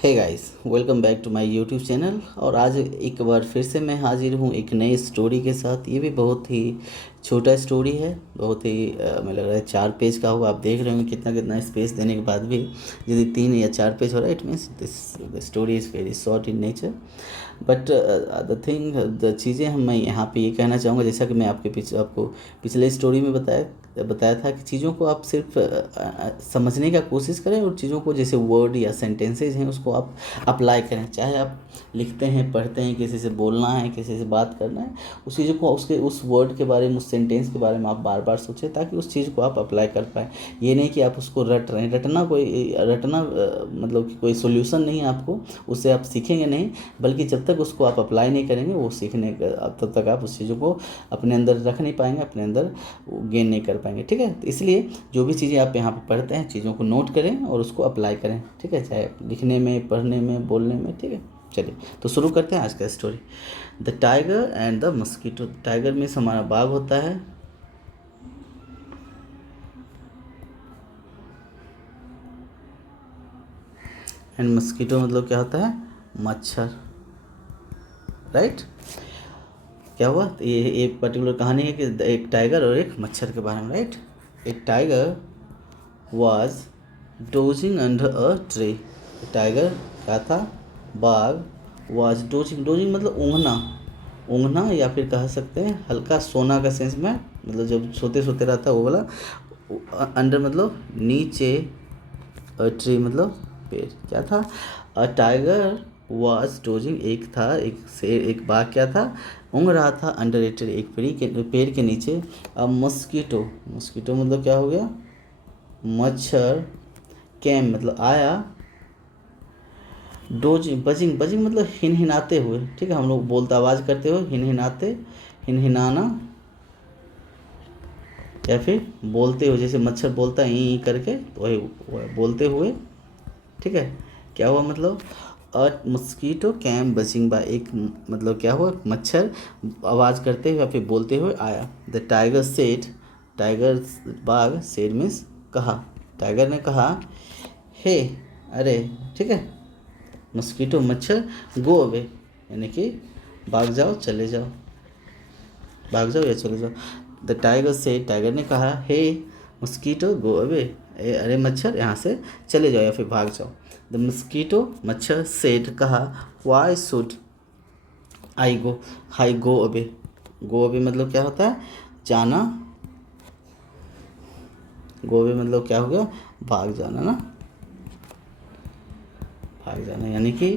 Hey guys, welcome back to my YouTube channel. और आज एक बार फिर से मैं हाजिर हूँ एक नई स्टोरी के साथ। ये भी बहुत ही छोटा स्टोरी है, बहुत ही मुझे लग रहा है 4 पेज का होगा। आप देख रहे होंगे कितना कितना स्पेस देने के बाद भी यदि 3 या 4 पेज हो रहा है, it means this story is very short in nature. But the thing the चीज़ें हम मैं यहाँ पे ये कहना चाहूँगा, जैसा कि मैं आपको पिछले स्टोरी में बताया था कि चीज़ों को आप सिर्फ समझने का कोशिश करें और चीज़ों को जैसे वर्ड या सेंटेंसेज हैं उसको आप अप्लाई करें। चाहे आप लिखते हैं, पढ़ते हैं, किसी से बोलना है, किसी से बात करना है, उस चीज़ों को उसके उस वर्ड के बारे में, उस सेंटेंस के बारे में आप बार बार सोचें ताकि उस चीज़ को आप अप्लाई कर पाएँ। ये नहीं कि आप उसको रट रहे हैं। रटना मतलब कि कोई सोल्यूशन नहीं है आपको, उससे आप सीखेंगे नहीं, बल्कि जब तक उसको आप अप्लाई नहीं करेंगे वो सीखने तब तक आप उस चीज़ों को अपने अंदर रख नहीं पाएंगे, अपने अंदर गेन नहीं कर पाएंगे। ठीक है, तो इसलिए जो भी चीज़ें आप यहाँ पे पढ़ते हैं, चीज़ों को नोट करें और उसको अप्लाई करें। ठीक है, चाहे लिखने में, पढ़ने में, बोलने में। ठीक है, चलिए तो शुरू करते हैं आज का story. The tiger and the mosquito. Tiger means हमारा बाघ होता है, एंड मस्कीटो मतलब क्या होता है? मच्छर। राइट। क्या हुआ? तो ये एक पर्टिकुलर कहानी है कि एक टाइगर और एक मच्छर के बारे में। राइट। एक tiger was dosing under a tree. Tiger क्या था? बाघ। वॉज डोजिंग, डोजिंग मतलब ऊँघना, ऊँघना या फिर कह सकते हैं हल्का सोना का सेंस में, मतलब जब सोते सोते रहता है वो वाला। अंडर मतलब नीचे, अ ट्री मतलब पेड़। क्या था? अ टाइगर वॉज डोजिंग, एक बाघ क्या था? ऊँघ रहा था अंडर ए ट्री, एक पेड़ के नीचे। अ मस्कीटो, मस्कीटो मतलब क्या हो गया? मच्छर। कैम मतलब आया। डोजिंग, बजिंग, बजिंग मतलब हिनहिनाते हुए। ठीक है, हम लोग बोलते आवाज़ करते हुए, हिनहिनाते, हिनहिनाना या फिर बोलते हुए, जैसे मच्छर बोलता है ई करके, तो वही बोलते हुए। ठीक है, क्या हुआ मतलब? अ मस्कीटो कैम बजिंग बाय, एक मतलब क्या हुआ? मच्छर आवाज़ करते हुए या फिर बोलते हुए आया। द टाइगर सेड, टाइगर बाघ, सेड मीन्स कहा, टाइगर ने कहा, हे, अरे। ठीक है, मस्कीटो मच्छर, गो अवे यानी कि भाग जाओ, चले जाओ, भाग जाओ या चले जाओ। द टाइगर से, टाइगर ने कहा, हे मस्कीटो गो अवे, अरे मच्छर यहाँ से चले जाओ या फिर भाग जाओ। द मस्कीटो मच्छर सेड कहा, why should I go, high go away. Go away मतलब क्या होता है? जाना। गो अवे मतलब क्या हो गया? भाग जाना ना, भाग जाना। यानी कि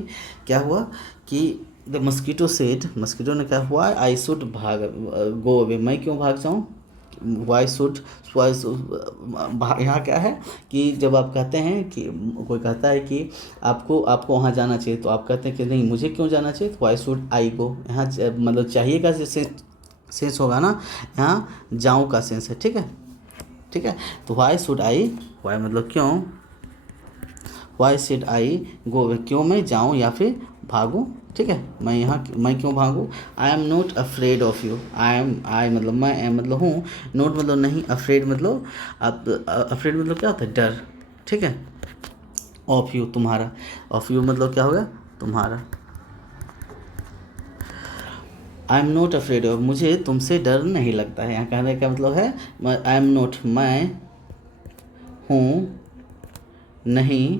क्या हुआ कि द मस्कीटो सेड, मस्कीटो ने क्या हुआ? आई शुड भाग, गो अवे, मैं क्यों भाग जाऊँ? वाई शुड, यहाँ क्या है कि जब आप कहते हैं कि कोई कहता है कि आपको आपको वहाँ जाना चाहिए, तो आप कहते हैं कि नहीं, मुझे क्यों जाना चाहिए? तो वाई शुड आई गो, यहाँ मतलब चाहिए का सेंस होगा ना, यहाँ जाऊँ का सेंस है। ठीक है, ठीक है, तो वाई शुड आई, वाई मतलब क्यों, वाई शुड आई गो, क्यों मैं जाऊँ या फिर भागूँ। ठीक है, मैं क्यों भागूँ? I am not afraid of you. I मतलब मैं, एम मतलब हूँ, नोट मतलब नहीं, अफ्रेड मतलब आप, अफ्रेड मतलब क्या होता है? डर। ठीक है, ऑफ यू तुम्हारा, ऑफ यू मतलब क्या होगा? तुम्हारा। आई एम नॉट अफ्रेड ऑफ, मुझे तुमसे डर नहीं लगता है। यहाँ कहने का मतलब है आई एम नॉट, मैं हूँ नहीं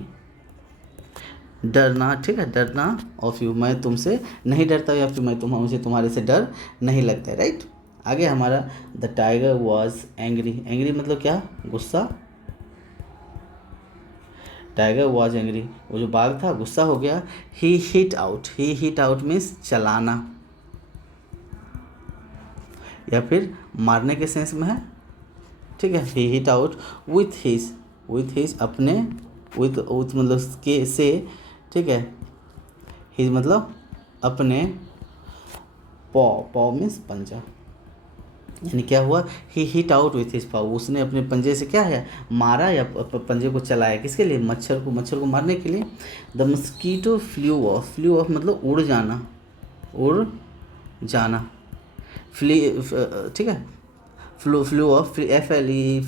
डरना। ठीक है, डरना ऑफ यू, मैं तुमसे नहीं डरता या फिर मुझे तुम्हारे से डर नहीं लगता है। राइट। आगे हमारा the tiger was angry, angry मतलब क्या? गुस्सा। टाइगर वॉज एंग्री, वो जो बाघ था गुस्सा हो गया। ही हिट आउट, ही हिट आउट मीन्स चलाना या फिर मारने के सेंस में है। ठीक है, ही हिट आउट विथ हिज अपने, विथ मतलब के से। ठीक है, हिज मतलब अपने, पॉ, पॉ मीन्स पंजा। यानी क्या हुआ? ही हिट आउट विथ हिज पाव, उसने अपने पंजे से क्या है? मारा या पंजे को चलाया। किसके लिए? मच्छर को मारने के लिए। The mosquito flew off, flew off मतलब उड़ जाना, उड़ जाना। ठीक है, फ्लू ऑफ FLE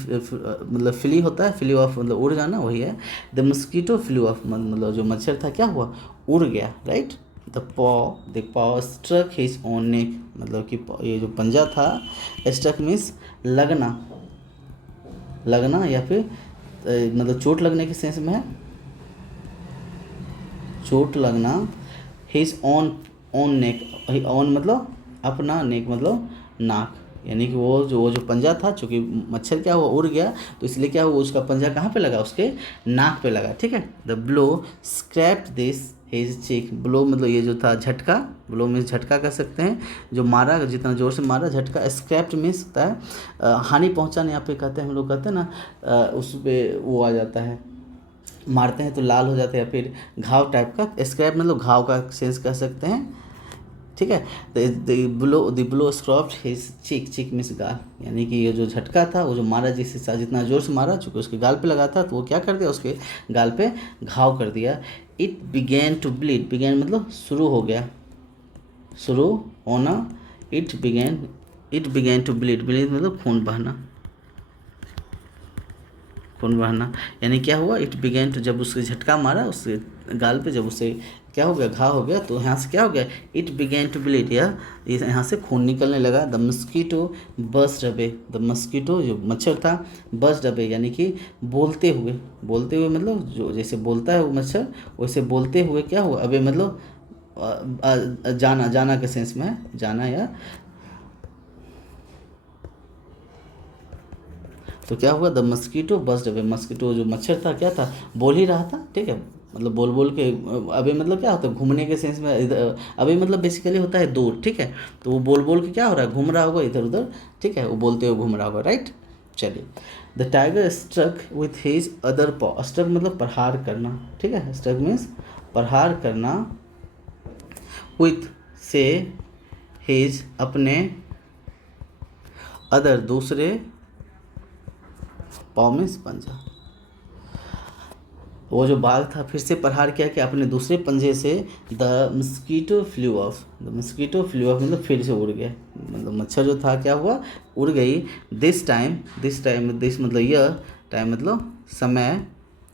मतलब फ्ली होता है, फ्ली ऑफ मतलब उड़ जाना, वही है। द मस्कीटो फ्लू ऑफ मतलब जो मच्छर था क्या हुआ, उड़ गया, राइट। द पॉ स्ट्रक हिज ओन नेक, मतलब कि ये जो पंजा था, स्ट्रक मीन्स लगना, लगना या फिर मतलब चोट लगने के सेंस में है, चोट लगना। हिज ओन ओन नेक, ओन मतलब अपना, नेक मतलब नाक, यानी कि वो जो पंजा था, चूँकि मच्छर क्या हुआ, उड़ गया, तो इसलिए क्या हुआ, उसका पंजा कहाँ पे लगा, उसके नाक पे लगा, ठीक है। The blow scraped this his cheek, blow मतलब ये जो था झटका, ब्लो मीन्स झटका कह सकते हैं, जो मारा, जितना जोर से मारा, झटका। स्क्रैप्ड मीन्स होता है हानि पहुँचाने, यहाँ पे कहते हैं, हम लोग कहते हैं ना उस पर वो आ जाता है, मारते हैं तो लाल हो जाता है, या फिर घाव टाइप का, स्क्रैप मतलब घाव का सेंस कह सकते हैं, ठीक है। The blow scraped his cheek, cheek means गाल, यानी कि ये जो झटका था, वो जो मारा, जिसके साथ जितना जोर से मारा, चूँकि उसके गाल पे लगा था, तो वो क्या कर दिया, उसके गाल पे घाव कर दिया। It began to bleed, began मतलब शुरू हो गया, शुरू होना। It began to bleed, bleed मतलब खून बहना, खून बहना, यानी क्या हुआ, इट बिगैन टू, जब उसके झटका मारा उसके गाल पे, जब उसे क्या हो गया, घाव हो गया, तो यहाँ से क्या हो गया, इट बिगैन टू ब्लीड, या यहाँ से खून निकलने लगा। The mosquito burst away, the mosquito जो मच्छर था, बस्ट अवे यानी कि बोलते हुए, बोलते हुए मतलब जो जैसे बोलता है वो मच्छर, वैसे बोलते हुए क्या हुआ, अवे मतलब जाना, जाना के सेंस में है, जाना या, तो क्या हुआ, the mosquito burst away, mosquito जो मच्छर था क्या था, बोल ही रहा था, ठीक है, मतलब बोल बोल के, अबे मतलब क्या होता है, घूमने के सेंस में, इधर अबे मतलब बेसिकली होता है दूर, ठीक है, तो वो बोल बोल के क्या हो रहा है, घूम रहा होगा इधर उधर, ठीक है, वो बोलते हुए घूम रहा होगा, राइट। चलिए, the tiger struck with his other paw, struck मतलब प्रहार करना, ठीक है, स्ट्रक मीन्स प्रहार करना, विथ से हिज अपने, अदर दूसरे, पॉ मीन्स पंजा, वो जो बाघ था फिर से प्रहार किया कि अपने दूसरे पंजे से। The mosquito flew off, the mosquito flew off मतलब फिर से उड़ गया, मतलब मच्छर जो था क्या हुआ, उड़ गई। दिस टाइम दिस मतलब यह, टाइम मतलब समय,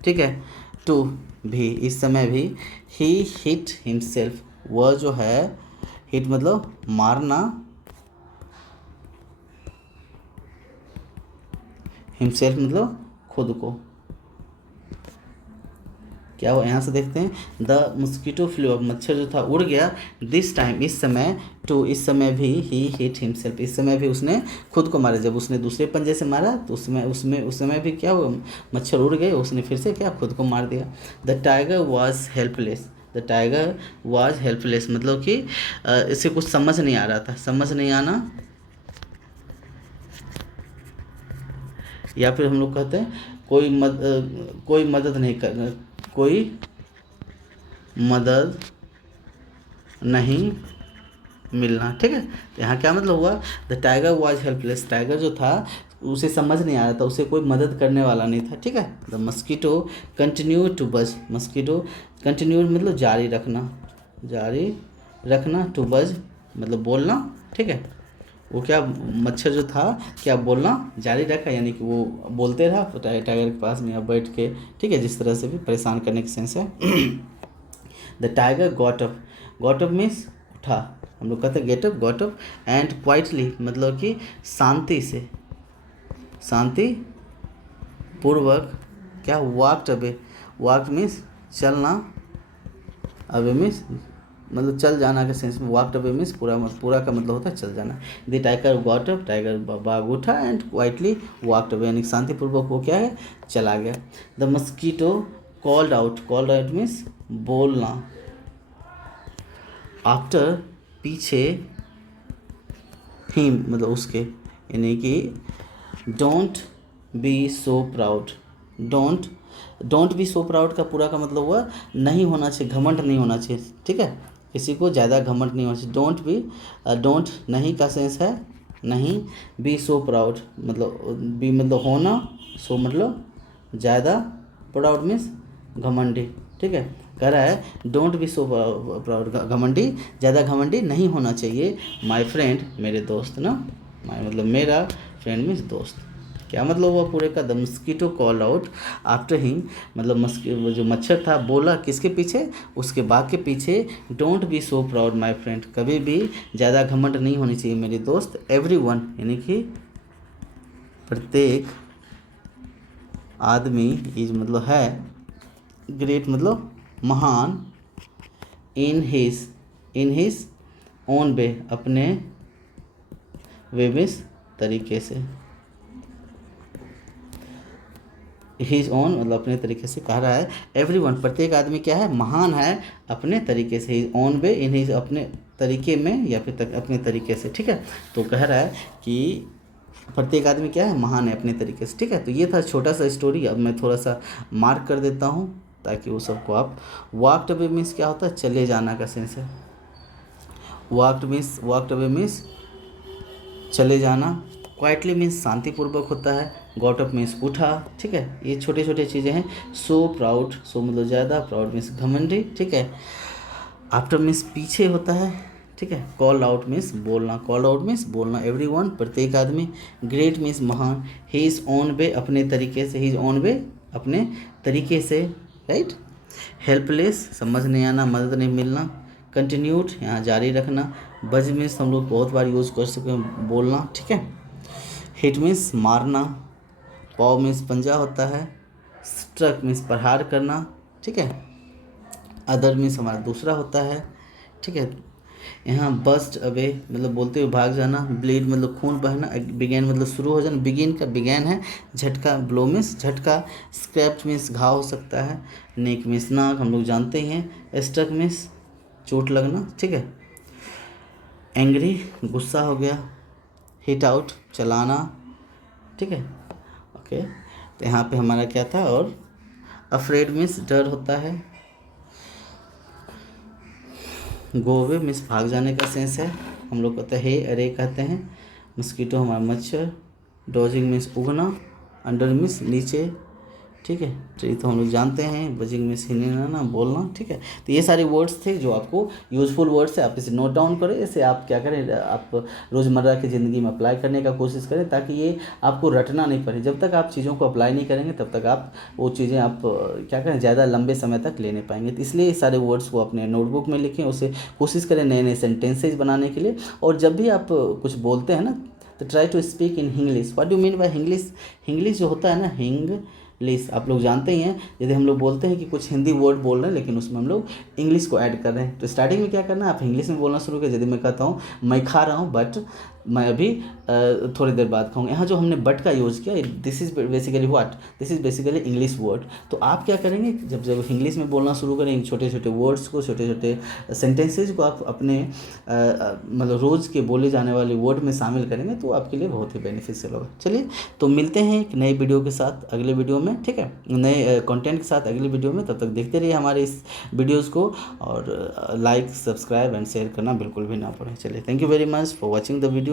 ठीक है, टू भी, इस समय भी। ही हिट हिमसेल्फ, वह जो है, हिट मतलब मारना, हिमसेल्फ मतलब खुद को, क्या हुआ, यहाँ से देखते हैं, द मस्कीटो फ्लू, मच्छर जो था उड़ गया, दिस टाइम इस समय, टू इस समय भी, ही हिट हिमसेल्फ इस समय भी उसने खुद को मारा, जब उसने दूसरे पंजे से मारा तो उस समय भी क्या हुआ, मच्छर उड़ गए, उसने फिर से क्या खुद को मार दिया। The tiger was helpless, the tiger was helpless मतलब कि इसे कुछ समझ नहीं आ रहा था, समझ नहीं आना, या फिर हम लोग कहते हैं कोई मदद नहीं कर, कोई मदद नहीं मिलना, ठीक है। तो यहाँ क्या मतलब हुआ, the tiger was helpless, tiger जो था उसे समझ नहीं आ रहा था, उसे कोई मदद करने वाला नहीं था, ठीक है। द मस्कीटो कंटिन्यू टू बज, मस्कीटो कंटिन्यू मतलब जारी रखना, जारी रखना, टू बज मतलब बोलना, ठीक है, वो क्या मच्छर जो था क्या बोलना जारी रखा, यानी कि वो बोलते रहा, तो टाइगर के पास में बैठ के, ठीक है, जिस तरह से भी परेशान करने की सेंस है। The tiger got up means उठा, हम लोग कहते हैं get up, got up, and quietly मतलब कि शांति से, शांति पूर्वक, क्या वॉक्ड अवे, वॉक्ड मीन्स चलना, अवे मीन्स मतलब चल जाना के सेंस में, वॉक्ड अवे मीन्स पूरा का मतलब होता है चल जाना। The tiger got up, tiger बाघ उठा, एंड क्वाइटली वॉक्ड अवे यानी शांतिपूर्वक वो क्या है, चला गया। The mosquito called out means बोलना, आफ्टर पीछे, हिम मतलब उसके, यानी कि don't be so proud, don't be so proud का पूरा का मतलब हुआ नहीं होना चाहिए, घमंड नहीं होना चाहिए, ठीक है, किसी को ज़्यादा घमंड नहीं होना चाहिए। डोंट नहीं का सेंस है नहीं, बी सो प्राउड मतलब बी मतलब होना, सो मतलब ज़्यादा, प्राउड मीन्स घमंडी, ठीक है, कह रहा है डोंट बी सो प्राउड, घमंडी, ज़्यादा घमंडी नहीं होना चाहिए। माय फ्रेंड मेरे दोस्त ना, माय मतलब मेरा, फ्रेंड मीन्स दोस्त। क्या मतलब हुआ पूरे का? The mosquito call out after him, मतलब वो जो मच्छर था बोला किसके पीछे? उसके बाग के पीछे, don't be so proud my friend, कभी भी ज़्यादा घमंड नहीं होनी चाहिए मेरे दोस्त। एवरी वन यानी कि प्रत्येक आदमी, इज मतलब है, ग्रेट मतलब महान, इन हिज ओन वे अपने वे में तरीके से, हिज ओन मतलब अपने तरीके से कह रहा है। एवरीवन प्रत्येक आदमी क्या है? महान है अपने तरीके से, his own way in his अपने तरीके में या फिर अपने तरीके से, ठीक है। तो कह रहा है कि प्रत्येक आदमी क्या है? महान है अपने तरीके से, ठीक है। तो ये था छोटा सा स्टोरी। अब मैं थोड़ा सा मार्क कर देता हूँ ताकि वो सबको आप, वॉकड अवे मीन्स क्या होता है? चले जाना का सेंस है। वॉकड अवे मीन्स चले जाना। क्वाइटली मीन्स शांतिपूर्वक होता है। गॉट अप मीन्स उठा, ठीक है। ये छोटे छोटे चीज़ें हैं। सो प्राउड, सो मतलब ज़्यादा, प्राउड मीन्स घमंडी, ठीक है। आफ्टर मीन्स पीछे होता है, ठीक है। कॉल आउट मीन्स बोलना, कॉल आउट मीन्स बोलना। एवरीवन प्रत्येक आदमी। ग्रेट मीन्स महान। ही इज़ ऑन वे अपने तरीके से, ही इज़ ऑन वे अपने तरीके से, राइट। हेल्पलेस समझ नहीं आना, मदद नहीं मिलना। कंटिन्यूड यहाँ जारी रखना। बज मीन्स हम लोग बहुत बार यूज़ कर सकते हैं, बोलना, ठीक है। हिट मीन्स मारना। पॉव मीन्स पंजा होता है। स्ट्रक मीन्स प्रहार करना, ठीक है। अदर मीन्स हमारा दूसरा होता है, ठीक है। यहाँ बस्ट अवे मतलब बोलते हुए भाग जाना। ब्लीड मतलब खून बहना। बिगेन मतलब शुरू हो जाना, बिगिन का बिगैन है। झटका ब्लो मीन्स झटका। स्क्रैप्ड मीन्स घाव हो सकता है। नेक मीन्स नाक, हम लोग जानते ही हैं। स्ट्रक मीन्स चोट लगना, ठीक है। एंग्री गुस्सा हो गया। हिट आउट चलाना, ठीक है, ओके। तो यहाँ पे हमारा क्या था? और अफ्रेड मीन्स डर होता है। गो अवे मीन्स भाग जाने का सेंस है। हम लोग कहते हैं हे अरे कहते हैं। मस्कीटो हमारा मच्छर। डॉजिंग मीन्स उगना। अंडर मीन्स नीचे, ठीक है। तो ये तो हम लोग जानते हैं। बजिंग मीन्स हिलना, बोलना, ठीक है। तो ये सारे वर्ड्स थे जो आपको यूज़फुल वर्ड्स है। आप इसे नोट डाउन करें, इसे आप क्या करें, आप रोज़मर्रा की ज़िंदगी में अप्लाई करने का कोशिश करें ताकि ये आपको रटना नहीं पड़े। जब तक आप चीज़ों को अप्लाई नहीं करेंगे तब तक आप वो चीज़ें आप क्या करें, ज़्यादा लंबे समय तक ले नहीं पाएंगे। तो इसलिए सारे वर्ड्स को अपने नोटबुक में लिखें, उसे कोशिश करें नए नए सेंटेंसेज बनाने के लिए। और जब भी आप कुछ बोलते हैं ना, तो try to speak in English. What do mean by English? English जो होता है ना, इंग्लिश आप लोग जानते ही हैं। यदि हम लोग बोलते हैं कि कुछ हिंदी वर्ड बोल रहे हैं लेकिन उसमें हम लोग इंग्लिश को ऐड कर रहे हैं, तो स्टार्टिंग में क्या करना है, आप इंग्लिश में बोलना शुरू करें। यदि मैं कहता हूँ मैं खा रहा हूँ बट मैं अभी थोड़ी देर बाद खाऊंगा, यहाँ जो हमने बट का यूज़ किया, this is basically what, this is basically English word. तो आप क्या करेंगे, जब जब इंग्लिश में बोलना शुरू करेंगे, छोटे छोटे वर्ड्स को, छोटे छोटे सेंटेंसेज को आप अपने मतलब रोज़ के बोले जाने वाले वर्ड में शामिल करेंगे तो आपके लिए बहुत ही बेनिफिशियल होगा। चलिए, तो मिलते हैं एक नई वीडियो के साथ अगले वीडियो में, ठीक है, नए कंटेंट के साथ अगले वीडियो में। तब तक देखते रहिए हमारे इस वीडियोज़ को, और लाइक, सब्सक्राइब एंड शेयर करना बिल्कुल भी ना पड़े। चलिए, thank you very much for watching the video.